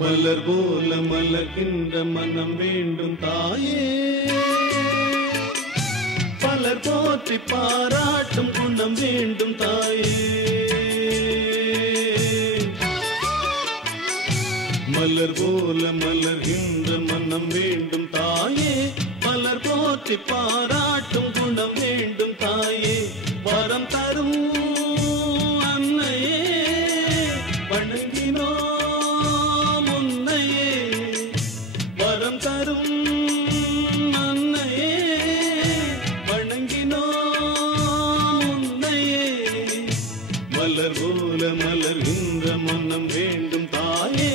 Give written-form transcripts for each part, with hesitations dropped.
மலர் போல மலர்கின்ற மனம் வேண்டும் தாயே, பலர் போற்றி பாராட்டும் குணம் வேண்டும் தாயே. மலர் போல மலர்கின்ற மனம் வேண்டும் தாயே, மலர் போற்றி பாராட்டும் குணம் வேண்டும் தாயே. வரம் தரும் அன்னையே வணங்கினோம் உன்னையே, வரம் தரும் அன்னையே வணங்கினோம் உன்னையே. மலர் போல மலர்கின்ற மனம் வேண்டும் தாயே,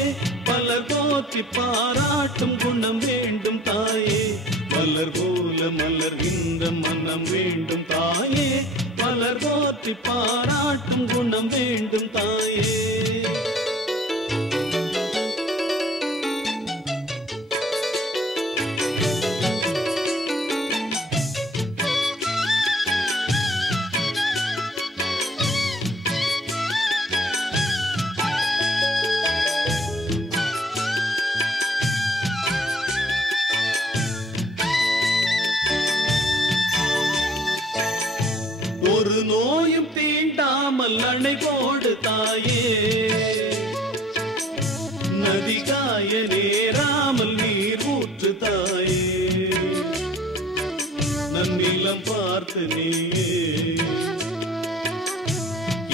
பலர் போற்றி பாராட்டும் குணம் வேண்டும் தாயே. மலர் போல மலர்கின்ற மனம் வேண்டும் தாயே, பலர் போற்றி பாராட்டும் குணம் வேண்டும் தாயே. ஒரு நோயும் தீண்டாமல் அணை போடு தாயே, நதி காய நேராமல் நீர் ஊற்று தாயே. நன்னிலம் பார்த்து நீயே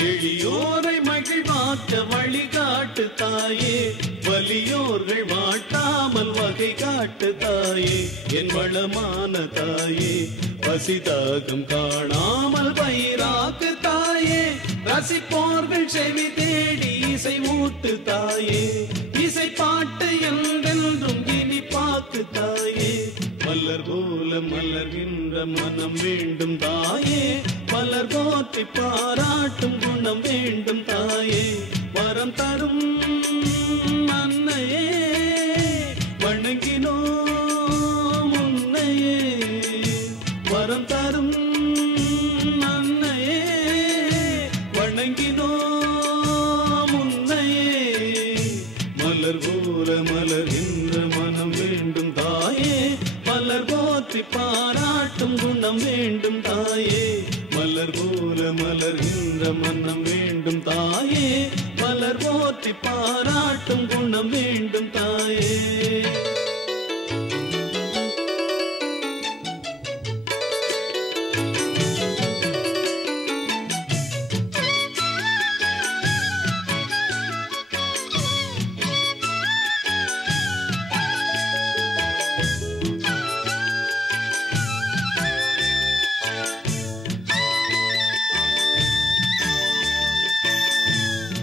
எளியோரை மகிழ்வாக்க வழிகாட்டு தாயே, வலியோர்கள் வாட்டாமல் வகை காட்டு தாயே. என் வளமான தாயே, பசிதாகம் காணாமல் பயிராக்கு தாயே, ரசிப்போர்கள் செவி தேடி இசை ஊட்டு தாயே. இசை பாட்டு என்றென்றும் இனி பாக்கு தாயே. மலர் போல மலர்கின்ற மனம் வேண்டும் தாயே, பலர் போற்றி பாராட்டும் குணம் வேண்டும் தாயே. வரம் தரும் அன்னையே வணங்கினோம் உன்னையே, வரம் தரும் அன்னையே வணங்கினோம் உன்னையே. மலர் போல மலர்கின்ற மனம் வேண்டும் தாயே, மலர் போற்றி பாராட்டும் குணம் வேண்டும் தாயே. மலர் போல மலர்கின்ற மனம் வேண்டும் தாயே, மலர் போற்றி பாராட்டும் குணம் வேண்டும் தாயே.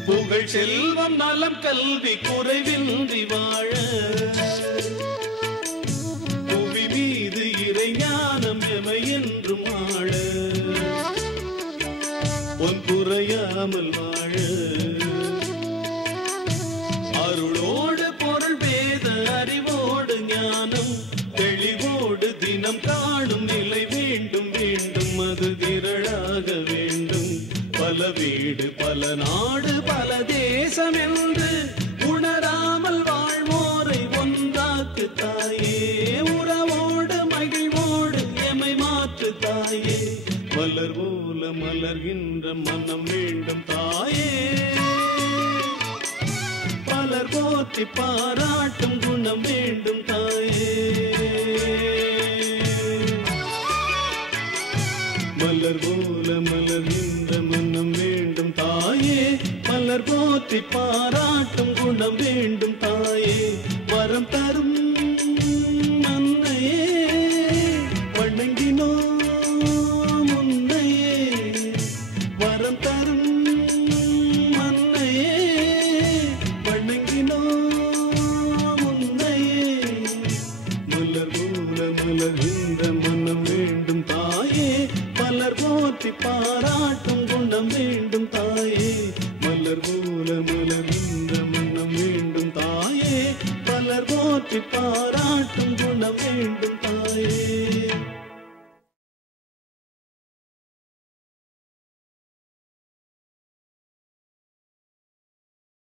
புகழ் செல்வம் நலம் கல்வி குறைவின்றி வாழ, புவி மீது இறை ஞானம் எமை என்றும் ஆழ, பொன் குறையாமல் வாழ. அருளோடு பொருள் வேத அறிவோடு ஞானம் தெளிவோடு தினம் காணும் நிலை வேண்டும் வேண்டும், அது திரளாக வேண்டும். பல வீடு பல நாடு பல தேசம் என்று உணராமல் வாழ்வோரை ஒன்றாக்கு தாயே, உறவோடு மகிழ்வோடு எமை மாற்று தாயே. மலர் போல மலர்கின்ற மனம் வேண்டும் தாயே, பலர் போற்றி பாராட்டும் குணம் வேண்டும் தாயே. மலர் போல மலர்கின்ற மனம் வேண்டும் தாயே, மலர் போற்றி பாராட்டும் குணம் வேண்டும் தாயே. வரம் தரும் அன்னையே வணங்கினோம் உன்னையே, வரம் தரும் அன்னையே வணங்கினோம் உன்னையே. மலர் போல மலர்கின்ற மனம் வேண்டும் தாயே, மலர் போற்றி பாராட்டும் குணம் வேண்டும் தாயே. மலர் போல மலர்கின்ற மனம் வேண்டும் தாயே, மலர் போற்றி பாராட்டும் குணம் வேண்டும் தாயே.